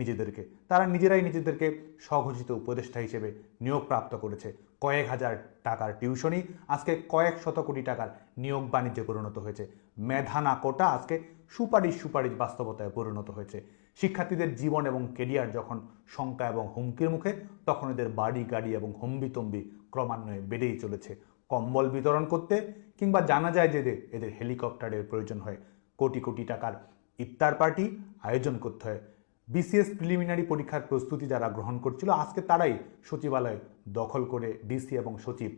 নিজেদেরকে। তারা নিজেরাই নিজেদেরকে স্বঘোষিত উপদেষ্টা হিসেবে নিয়োগপ্রাপ্ত করেছে। কয়েক হাজার টাকার টিউশনই আজকে কয়েক শত কোটি টাকার নিয়োগ বাণিজ্যে পরিণত হয়েছে। মেধা না কোটা আজকে সুপারিশ সুপারিশ বাস্তবতায় পরিণত হয়েছে। শিক্ষার্থীদের জীবন এবং কেরিয়ার যখন শঙ্কা এবং হুমকির মুখে, তখন এদের বাড়ি, গাড়ি এবং হম্বিতম্বি ক্রমান্বয়ে বেড়েই চলেছে। কম্বল বিতরণ করতে কিংবা জানা যায় যে এদের এদের হেলিকপ্টারের প্রয়োজন হয়। কোটি কোটি টাকার ইফতার পার্টি আয়োজন করতে হয়। বিসিএস প্রিলিমিনারি পরীক্ষার প্রস্তুতি যারা গ্রহণ করছিল, আজকে তারাই সচিবালয় দখল করে ডিসি এবং সচিব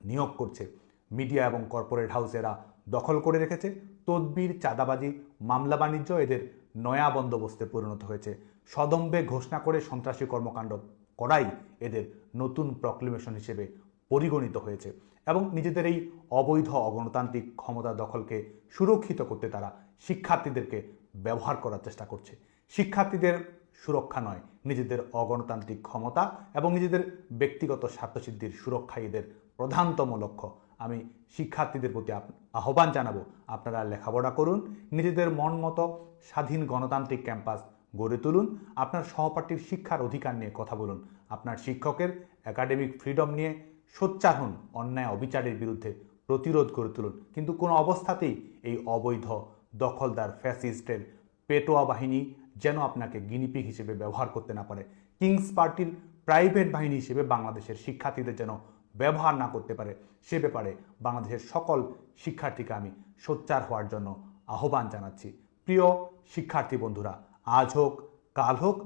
নিয়োগ করছে। মিডিয়া এবং কর্পোরেট হাউসেরা দখল করে রেখেছে। তদবির, চাঁদাবাজি, মামলা বাণিজ্য এদের নয়া বন্দোবস্তে পরিণত হয়েছে। সদম্বে ঘোষণা করে সন্ত্রাসী কর্মকাণ্ড করাই এদের নতুন প্রক্লিমেশন হিসেবে পরিগণিত হয়েছে এবং নিজেদের এই অবৈধ অগণতান্ত্রিক ক্ষমতা দখলকে সুরক্ষিত করতে তারা শিক্ষার্থীদেরকে ব্যবহার করার চেষ্টা করছে। শিক্ষার্থীদের সুরক্ষা নয়, নিজেদের অগণতান্ত্রিক ক্ষমতা এবং নিজেদের ব্যক্তিগত স্বার্থসিদ্ধির সুরক্ষা এদের প্রধানতম লক্ষ্য। আমি শিক্ষার্থীদের প্রতি আহ্বান জানাব, আপনারা লেখাপড়া করুন, নিজেদের মন মতো স্বাধীন গণতান্ত্রিক ক্যাম্পাস গড়ে তুলুন, আপনার সহপাঠীর শিক্ষার অধিকার নিয়ে কথা বলুন, আপনার শিক্ষকের একাডেমিক ফ্রিডম নিয়ে সোচ্চার হন, অন্যায় অবিচারের বিরুদ্ধে প্রতিরোধ করে তুলুন। কিন্তু কোনো অবস্থাতেই এই অবৈধ দখলদার ফ্যাসিস্টের পেটোয়া বাহিনী যেন আপনাকে গিনিপিক হিসেবে ব্যবহার করতে না পারে। কিংস পার্টির প্রাইভেট বাহিনী হিসেবে বাংলাদেশের শিক্ষার্থীদের যেন ব্যবহার না করতে পারে, সে ব্যাপারে বাংলাদেশের সকল শিক্ষার্থীকে আমি সোচ্চার হওয়ার জন্য আহ্বান জানাচ্ছি। প্রিয় শিক্ষার্থী বন্ধুরা, আজ হোক, কাল হোক,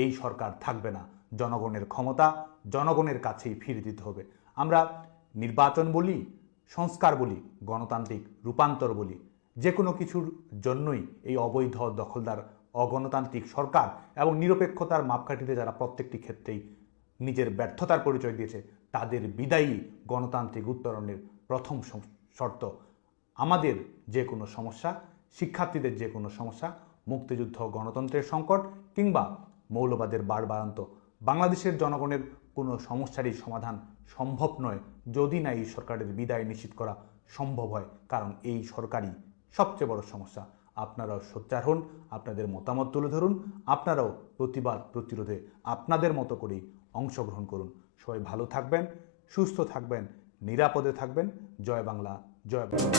এই সরকার থাকবে না। জনগণের ক্ষমতা জনগণের কাছেই ফিরে দিতে হবে। আমরা নির্বাচন বলি, সংস্কার বলি, গণতান্ত্রিক রূপান্তর বলি যে কোনো কিছুর জন্যই এই অবৈধ দখলদার অগণতান্ত্রিক সরকার এবং নিরপেক্ষতার মাপকাঠিতে যারা প্রত্যেকটি ক্ষেত্রেই নিজের ব্যর্থতার পরিচয় দিয়েছে, তাদের বিদায়ী গণতান্ত্রিক উত্তরণের প্রথম শর্ত আমাদের যে কোনো সমস্যা, শিক্ষার্থীদের যে কোনো সমস্যা, মুক্তিযুদ্ধ, গণতন্ত্রের সংকট কিংবা মৌলবাদের বাড়বাড়ান্ত বাংলাদেশের জনগণের কোনো সমস্যারই সমাধান সম্ভব নয় যদি না এই সরকারের বিদায় নিশ্চিত করা সম্ভব হয়, কারণ এই সরকারই সবচেয়ে বড় সমস্যা। আপনারাও সোচ্চার হন, আপনাদের মতামত তুলে ধরুন, আপনারাও প্রতিবাদ প্রতিরোধে আপনাদের মতো করেই অংশগ্রহণ করুন। সবাই ভালো থাকবেন, সুস্থ থাকবেন, নিরাপদে থাকবেন। জয় বাংলা জয় বাংলা